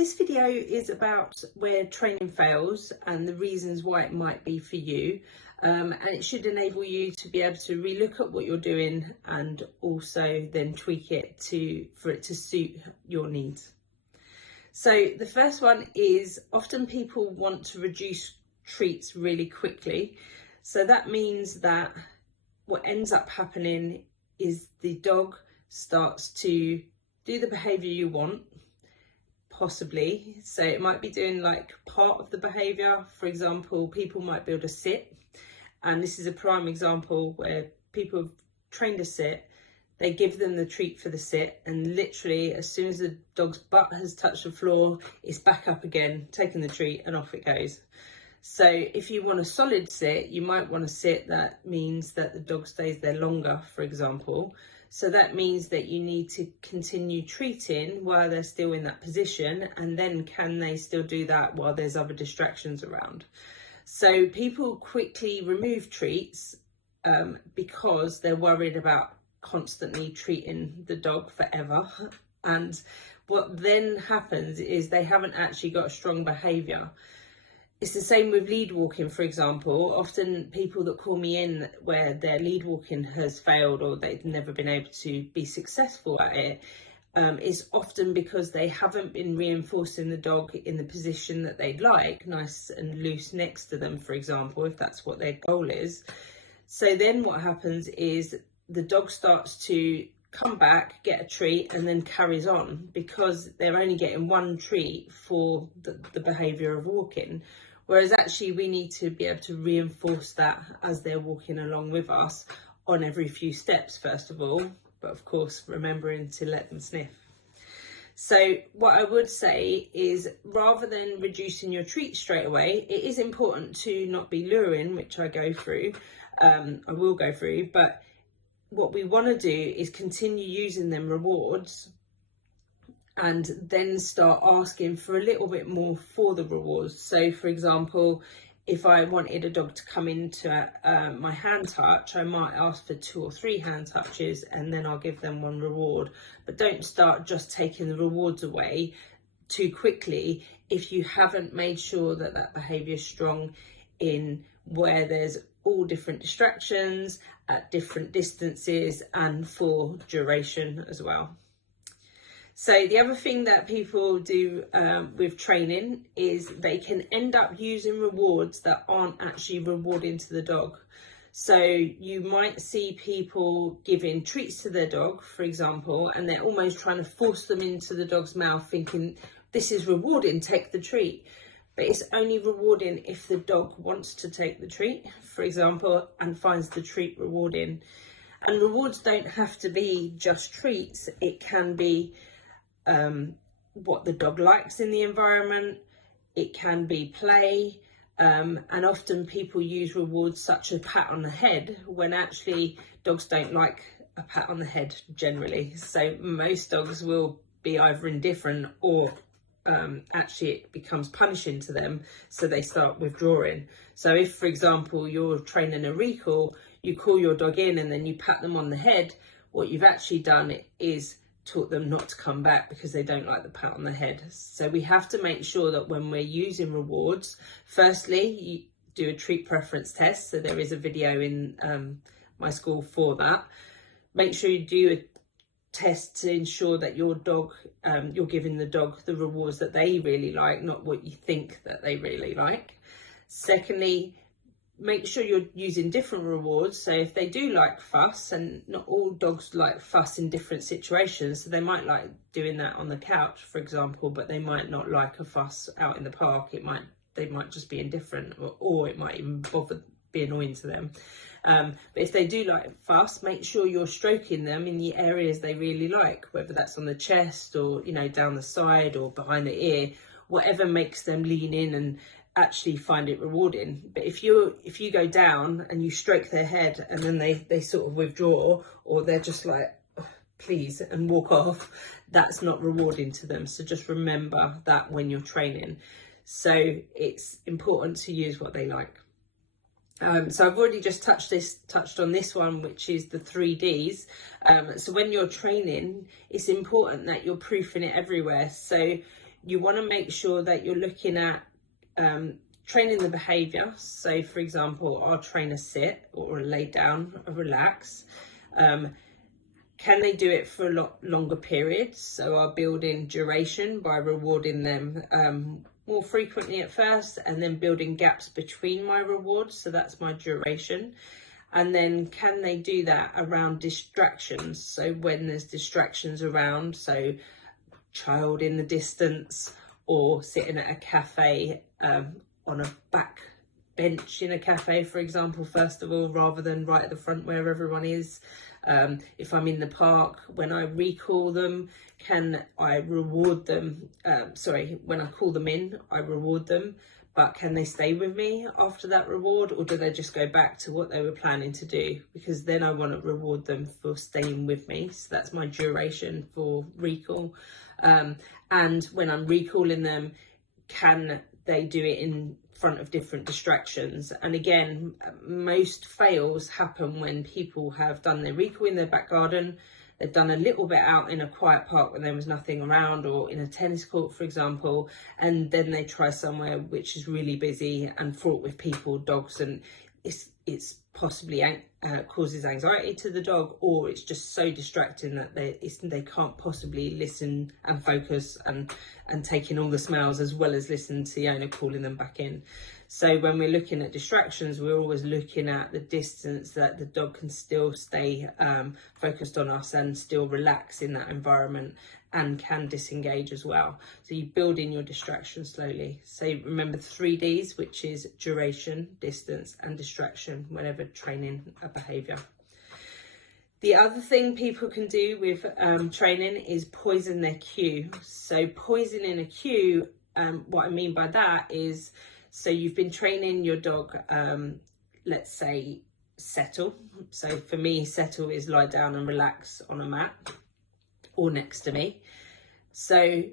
this video is about where training fails and the reasons why it might be for you, and it should enable you to be able to relook at what you're doing and also then tweak it for it to suit your needs. So the first one is, often people want to reduce treats really quickly. So that means that what ends up happening is the dog starts to do the behaviour you want, possibly. So it might be doing like part of the behaviour. For example, people might build a sit, and this is a prime example where people have trained a sit, they give them the treat for the sit, and literally as soon as the dog's butt has touched the floor, it's back up again, taking the treat, and off it goes. So if you want a solid sit, you might want a sit that means that the dog stays there longer, for example. So that means that you need to continue treating while they're still in that position, and then can they still do that while there's other distractions around? So people quickly remove treats because they're worried about constantly treating the dog forever. And what then happens is they haven't actually got a strong behaviour. It's the same with lead walking, for example. Often people that call me in where their lead walking has failed or they've never been able to be successful at it, is often because they haven't been reinforcing the dog in the position that they'd like, nice and loose next to them, for example, if that's what their goal is. So then what happens is the dog starts to come back, get a treat, and then carries on because they're only getting one treat for the behaviour of walking. Whereas actually we need to be able to reinforce that as they're walking along with us on every few steps, first of all, but of course remembering to let them sniff. So what I would say is, rather than reducing your treats straight away, it is important to not be luring, which I will go through, but what we want to do is continue using them rewards and then start asking for a little bit more for the rewards. So for example, if I wanted a dog to come into my hand touch, I might ask for 2 or 3 hand touches and then I'll give them one reward. But don't start just taking the rewards away too quickly if you haven't made sure that that behaviour is strong in where there's all different distractions at different distances and for duration as well. So the other thing that people do with training is they can end up using rewards that aren't actually rewarding to the dog. So you might see people giving treats to their dog, for example, and they're almost trying to force them into the dog's mouth thinking, this is rewarding, take the treat. But it's only rewarding if the dog wants to take the treat, for example, and finds the treat rewarding. And rewards don't have to be just treats. It can be what the dog likes in the environment. It can be play. And often people use rewards such as a pat on the head when actually dogs don't like a pat on the head generally. So most dogs will be either indifferent or actually it becomes punishing to them, so they start withdrawing. So if, for example, you're training a recall, you call your dog in and then you pat them on the head, what you've actually done is taught them not to come back because they don't like the pat on the head. So we have to make sure that when we're using rewards, firstly, you do a treat preference test. So there is a video in my school for that. Make sure you do a test to ensure that your dog, you're giving the dog the rewards that they really like, not what you think that they really like. Secondly, make sure you're using different rewards. So if they do like fuss, and not all dogs like fuss in different situations, so they might like doing that on the couch, for example, but they might not like a fuss out in the park. They might just be indifferent, or it might even be annoying to them. But if they do like fuss, make sure you're stroking them in the areas they really like, whether that's on the chest or, you know, down the side or behind the ear, whatever makes them lean in and actually find it rewarding. But if you go down and you stroke their head and then they sort of withdraw, or they're just like, oh, please, and walk off, that's not rewarding to them. So just remember that when you're training. So it's important to use what they like. So I've already just touched on this one, which is the 3Ds. So when you're training, it's important that you're proofing it everywhere. So you want to make sure that you're looking at training the behaviour. So for example, I'll train a sit or a lay down, a relax. Can they do it for a lot longer periods? So I'll build in duration by rewarding them more frequently at first, and then building gaps between my rewards. So that's my duration. And then can they do that around distractions? So when there's distractions around, so child in the distance, or sitting at a cafe on a back bench in a cafe, for example, first of all, rather than right at the front where everyone is. If I'm in the park, when I recall them, can I reward them? When I call them in, I reward them, but can they stay with me after that reward, or do they just go back to what they were planning to do? Because then I want to reward them for staying with me. So that's my duration for recall. And when I'm recalling them, can they do it in front of different distractions? And again, most fails happen when people have done their recall in their back garden, they've done a little bit out in a quiet park when there was nothing around, or in a tennis court, for example, and then they try somewhere which is really busy and fraught with people, dogs, and it's possibly causes anxiety to the dog, or it's just so distracting that they can't possibly listen and focus and take in all the smells, as well as listen to the owner calling them back in. So when we're looking at distractions, we're always looking at the distance that the dog can still stay focused on us and still relax in that environment, and can disengage as well. So you build in your distraction slowly. So remember the 3 Ds, which is duration, distance, and distraction whenever training a behaviour. The other thing people can do with training is poison their cue. So poisoning a cue, what I mean by that is, so you've been training your dog, let's say settle. So for me, settle is lie down and relax on a mat or next to me. So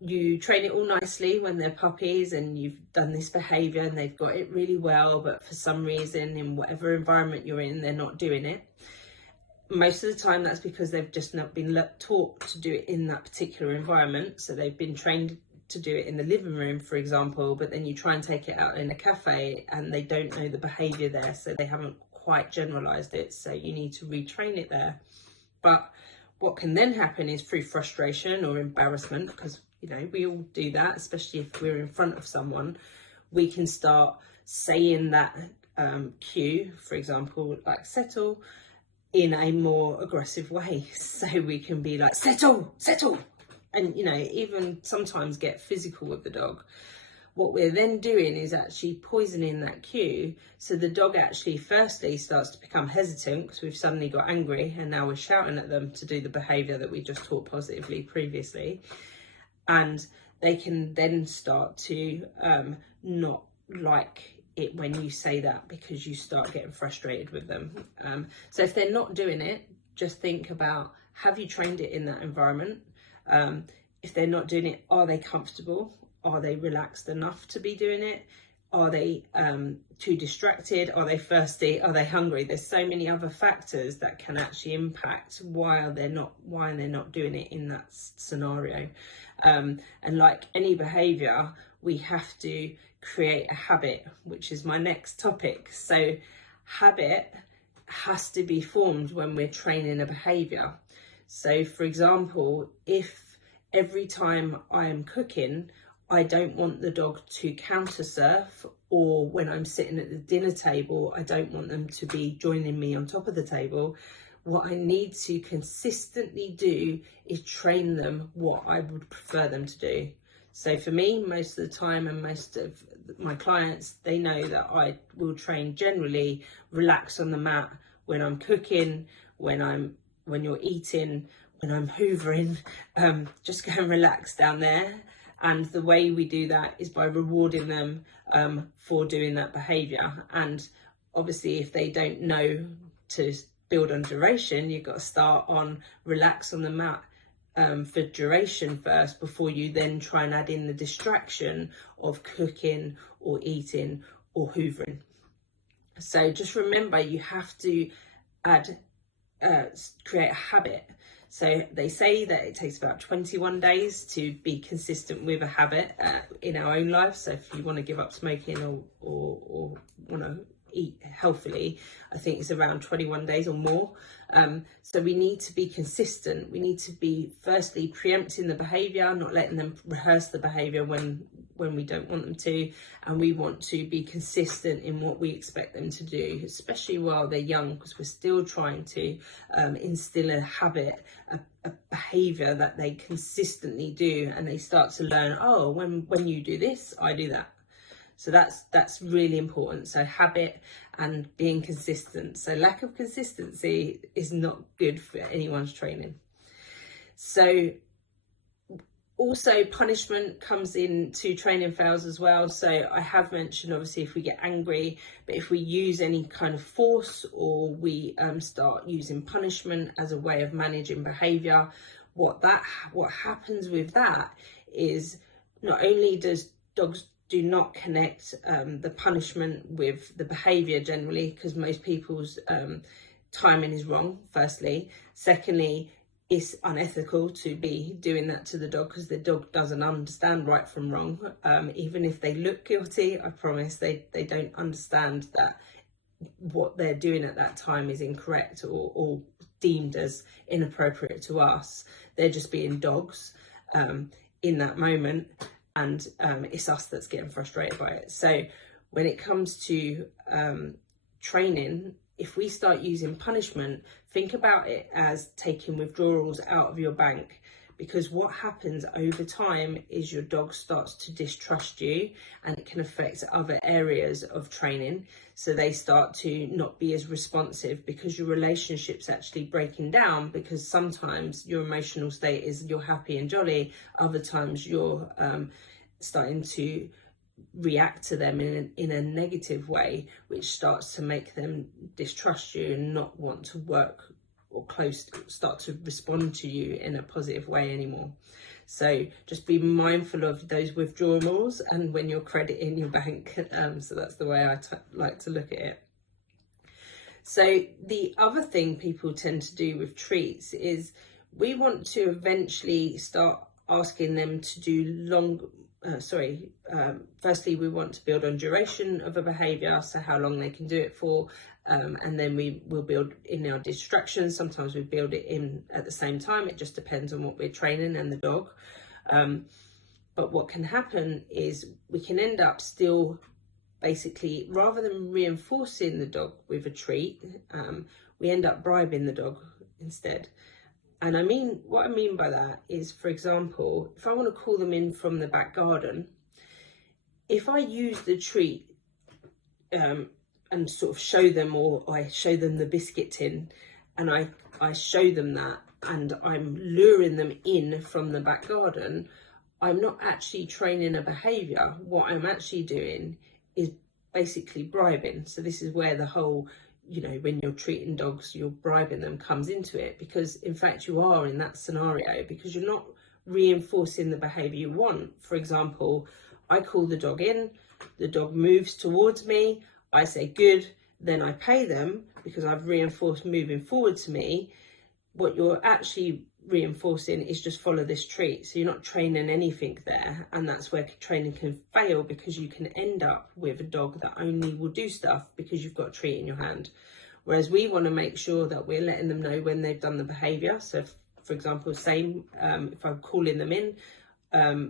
you train it all nicely when they're puppies and you've done this behaviour and they've got it really well, but for some reason in whatever environment you're in, they're not doing it. Most of the time that's because they've just not been taught to do it in that particular environment. So they've been trained to do it in the living room, for example, but then you try and take it out in a cafe and they don't know the behaviour there, so they haven't quite generalised it, so you need to retrain it there. But what can then happen is through frustration or embarrassment, because you know we all do that, especially if we're in front of someone, we can start saying that cue, for example, like settle, in a more aggressive way. So we can be like, settle, settle, and you know, even sometimes get physical with the dog. What we're then doing is actually poisoning that cue, so the dog actually firstly starts to become hesitant because we've suddenly got angry and now we're shouting at them to do the behaviour that we just taught positively previously, and they can then start to not like it when you say that, because you start getting frustrated with them. So if they're not doing it, just think about, have you trained it in that environment? If they're not doing it, are they comfortable? Are they relaxed enough to be doing it? Are they too distracted? Are they thirsty? Are they hungry? There's so many other factors that can actually impact why they're not doing it in that scenario. And like any behaviour, we have to create a habit, which is my next topic. So habit has to be formed when we're training a behaviour. So for example, if every time I am cooking, I don't want the dog to counter surf, or when I'm sitting at the dinner table, I don't want them to be joining me on top of the table, what I need to consistently do is train them what I would prefer them to do. So for me, most of the time, and most of my clients, they know that I will train generally relax on the mat when I'm cooking, when you're eating, when I'm hoovering, just go and relax down there. And the way we do that is by rewarding them for doing that behaviour. And obviously, if they don't know to build on duration, you've got to start on relax on the mat for duration first, before you then try and add in the distraction of cooking or eating or hoovering. So just remember, you have to add create a habit. So they say that it takes about 21 days to be consistent with a habit in our own life. So if you want to give up smoking or want to eat healthily, I think it's around 21 days or more. So we need to be consistent. We need to be firstly preempting the behaviour, not letting them rehearse the behaviour when we don't want them to, and we want to be consistent in what we expect them to do, especially while they're young, because we're still trying to instill a habit, a behaviour that they consistently do, and they start to learn, oh, when you do this, I do that. So that's really important. So habit and being consistent. So lack of consistency is not good for anyone's training. So also punishment comes into training fails as well. So I have mentioned, obviously, if we get angry, but if we use any kind of force, or we start using punishment as a way of managing behaviour, what happens with that is not only does dogs do not connect the punishment with the behaviour generally, because most people's timing is wrong, firstly. Secondly, it's unethical to be doing that to the dog, because the dog doesn't understand right from wrong. Even if they look guilty, I promise they don't understand that what they're doing at that time is incorrect or deemed as inappropriate to us. They're just being dogs in that moment, and it's us that's getting frustrated by it. So when it comes to training, if we start using punishment, think about it as taking withdrawals out of your bank, because what happens over time is your dog starts to distrust you, and it can affect other areas of training. So they start to not be as responsive, because your relationship's actually breaking down, because sometimes your emotional state is you're happy and jolly, other times you're starting to react to them in a negative way, which starts to make them distrust you and not want to work or start to respond to you in a positive way anymore. So just be mindful of those withdrawals and when you're crediting your bank. So that's the way I like to look at it. So the other thing people tend to do with treats is we want to eventually start asking them to do firstly, we want to build on duration of a behaviour, so how long they can do it for, and then we will build in our distractions. Sometimes we build it in at the same time. It just depends on what we're training and the dog. But what can happen is we can end up still basically, rather than reinforcing the dog with a treat, we end up bribing the dog instead. And what I mean by that is, for example, if I want to call them in from the back garden, if I use the treat and sort of show them, or I show them the biscuit tin, and I show them that, and I'm luring them in from the back garden, I'm not actually training a behaviour. What I'm actually doing is basically bribing. So this is where the whole, when you're treating dogs, you're bribing them comes into it, because in fact you are in that scenario, because you're not reinforcing the behaviour you want. For example, I call the dog in, the dog moves towards me, I say good, then I pay them because I've reinforced moving forward to me. What you're actually reinforcing is just follow this treat. So you're not training anything there, and that's where training can fail, because you can end up with a dog that only will do stuff because you've got a treat in your hand. Whereas we want to make sure that we're letting them know when they've done the behaviour. So for example, if I'm calling them in,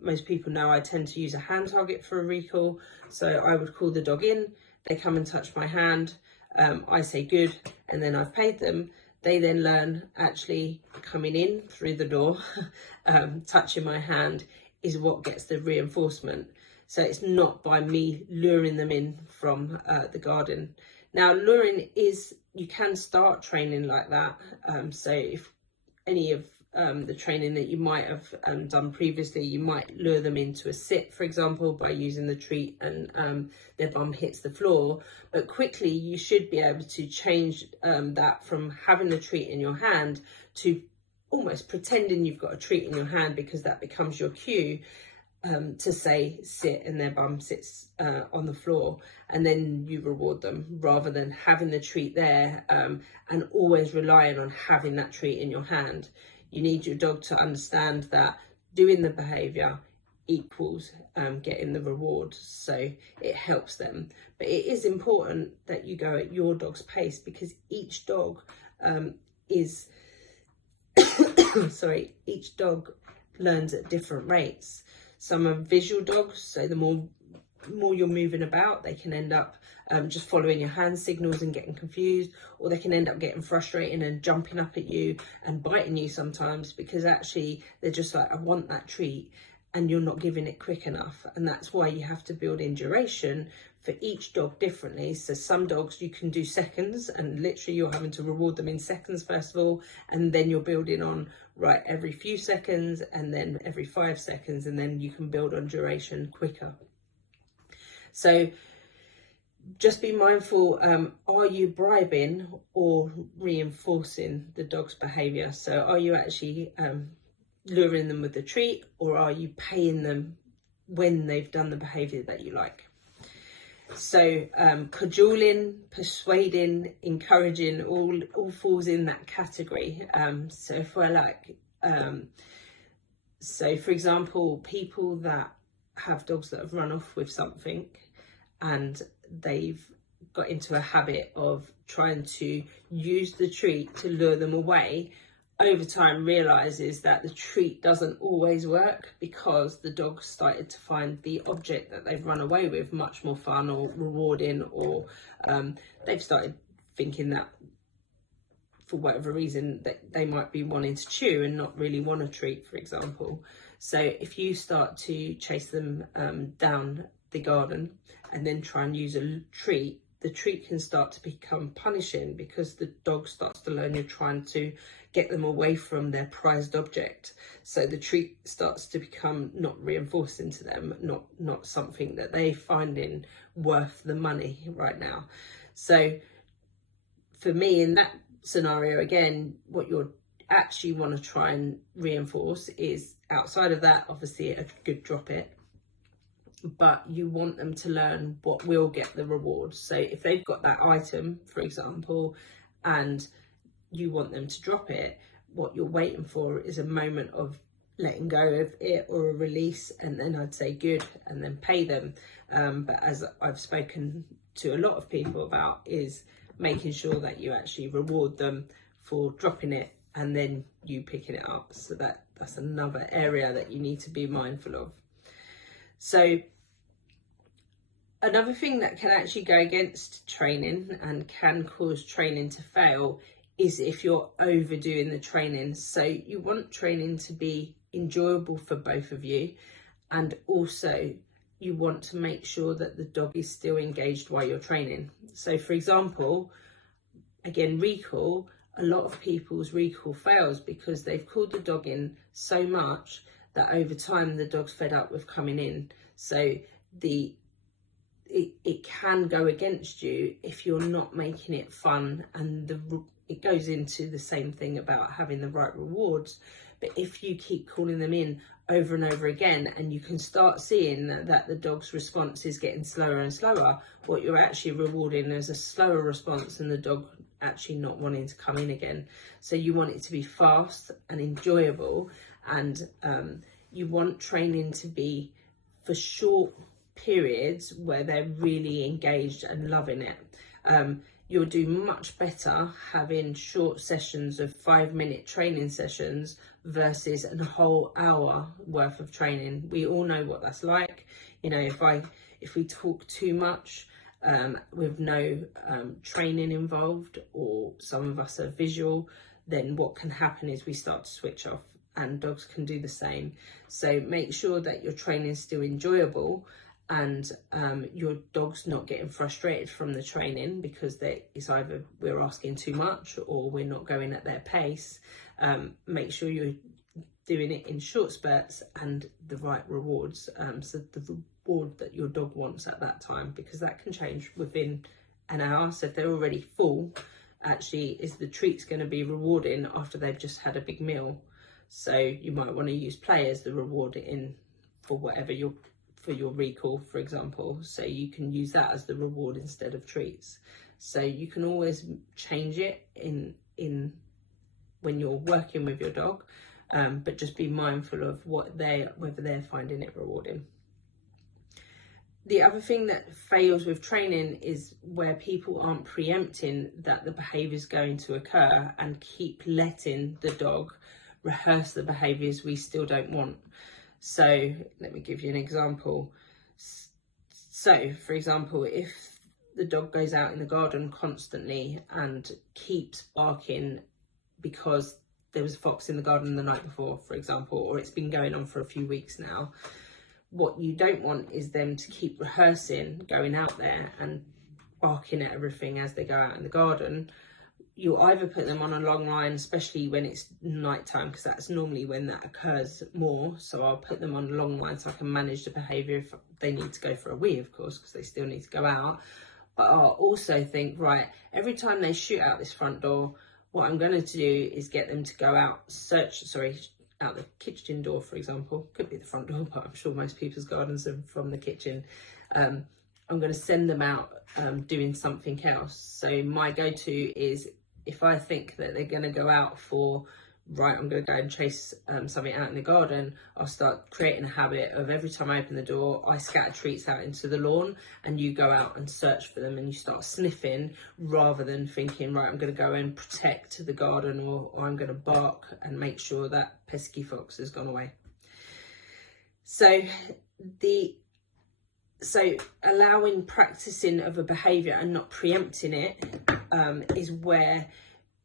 most people know I tend to use a hand target for a recall. So I would call the dog in, they come and touch my hand, I say good, and then I've paid them. They then learn actually coming in through the door, touching my hand is what gets the reinforcement. So it's not by me luring them in from the garden. Now, luring you can start training like that. So if any of the training that you might have done previously, you might lure them into a sit, for example, by using the treat and their bum hits the floor. But quickly you should be able to change that from having the treat in your hand to almost pretending you've got a treat in your hand, because that becomes your cue. to say sit and their bum sits on the floor, and then you reward them rather than having the treat there and always relying on having that treat in your hand. You need your dog to understand that doing the behaviour equals getting the reward, so it helps them. But it is important that you go at your dog's pace, because each dog is sorry, each dog learns at different rates. Some are visual dogs, so the more you're moving about, they can end up just following your hand signals and getting confused, or they can end up getting frustrated and jumping up at you and biting you sometimes, because actually they're just like, I want that treat, and you're not giving it quick enough. And that's why you have to build in duration for each dog differently. So some dogs you can do seconds, and literally you're having to reward them in seconds first of all, and then you're building on right every few seconds, and then every 5 seconds, and then you can build on duration quicker. So just be mindful, are you bribing or reinforcing the dog's behaviour? So are you actually luring them with the treat, or are you paying them when they've done the behaviour that you like? So cajoling, persuading, encouraging, all falls in that category. So if we're like, so for example, people that have dogs that have run off with something and they've got into a habit of trying to use the treat to lure them away, over time realizes that the treat doesn't always work, because the dog started to find the object that they've run away with much more fun or rewarding, or they've started thinking that for whatever reason that they might be wanting to chew and not really want a treat, for example. So if you start to chase them down the garden and then try and use a treat, the treat can start to become punishing, because the dog starts to learn you're trying to get them away from their prized object. So the treat starts to become not reinforcing to them, not something that they finding worth the money right now. So for me, in that scenario, again, what you're actually want to try and reinforce is, outside of that, obviously a good drop it, but you want them to learn what will get the reward. So if they've got that item, for example, and you want them to drop it, what you're waiting for is a moment of letting go of it, or a release, and then I'd say good, and then pay them. But as I've spoken to a lot of people about, is making sure that you actually reward them for dropping it and then you picking it up. So that's another area that you need to be mindful of. So another thing that can actually go against training and can cause training to fail is if you're overdoing the training. So you want training to be enjoyable for both of you, and also you want to make sure that the dog is still engaged while you're training. So for example, again, recall, a lot of people's recall fails because they've called the dog in so much that over time the dog's fed up with coming in. So it can go against you if you're not making it fun, and it goes into the same thing about having the right rewards. But if you keep calling them in over and over again, and you can start seeing that the dog's response is getting slower and slower, what you're actually rewarding is a slower response and the dog actually not wanting to come in again. So you want it to be fast and enjoyable, and you want training to be for short periods where they're really engaged and loving it. You'll do much better having short sessions of 5-minute training sessions versus a whole hour worth of training. We all know what that's like. You know, if we talk too much with no training involved, or some of us are visual, then what can happen is we start to switch off, and dogs can do the same. So make sure that your training is still enjoyable, and your dog's not getting frustrated from the training because it's either we're asking too much or we're not going at their pace. Make sure you're doing it in short spurts and the right rewards, so the reward that your dog wants at that time, because that can change within an hour. So if they're already full, actually is the treat's going to be rewarding after they've just had a big meal. So you might want to use play as the reward in for whatever for your recall, for example. So you can use that as the reward instead of treats. So you can always change it in when you're working with your dog, but just be mindful of whether they're finding it rewarding. The other thing that fails with training is where people aren't preempting that the behaviour is going to occur and keep letting the dog rehearse the behaviours we still don't want. So let me give you an example. So for example, if the dog goes out in the garden constantly and keeps barking because there was a fox in the garden the night before, for example, or it's been going on for a few weeks now, what you don't want is them to keep rehearsing going out there and barking at everything as they go out in the garden. You'll either put them on a long line, especially when it's nighttime, because that's normally when that occurs more. So I'll put them on a long line so I can manage the behaviour if they need to go for a wee, of course, because they still need to go out. But I'll also think, right, every time they shoot out this front door, what I'm going to do is get them to go out, out the kitchen door, for example. Could be the front door, but I'm sure most people's gardens are from the kitchen. I'm going to send them out doing something else. So my go-to is, if I think that they're going to go out for, right, I'm going to go and chase something out in the garden, I'll start creating a habit of every time I open the door, I scatter treats out into the lawn and you go out and search for them and you start sniffing, rather than thinking, right, I'm going to go and protect the garden, or I'm going to bark and make sure that pesky fox has gone away. So allowing practicing of a behaviour and not preempting it is where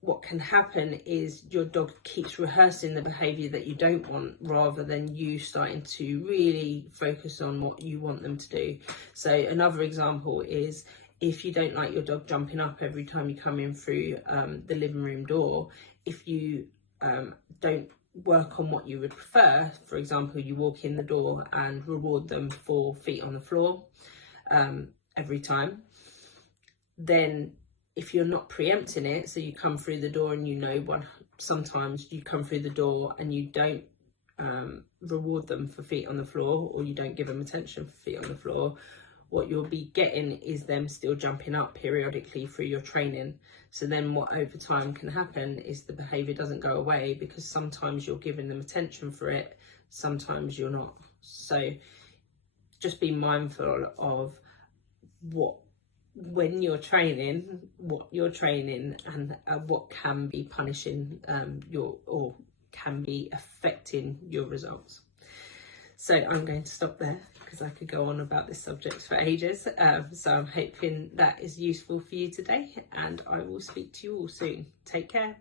what can happen is your dog keeps rehearsing the behaviour that you don't want, rather than you starting to really focus on what you want them to do. So another example is, if you don't like your dog jumping up every time you come in through the living room door, if you don't work on what you would prefer, for example, you walk in the door and reward them for feet on the floor every time, then if you're not preempting it, so you come through the door and sometimes you come through the door and you don't reward them for feet on the floor, or you don't give them attention for feet on the floor, what you'll be getting is them still jumping up periodically through your training. So then what over time can happen is the behaviour doesn't go away, because sometimes you're giving them attention for it, sometimes you're not. So just be mindful of when you're training, what you're training, and what can be punishing or can be affecting your results. So I'm going to stop there, because I could go on about this subject for ages. So I'm hoping that is useful for you today, and I will speak to you all soon. Take care.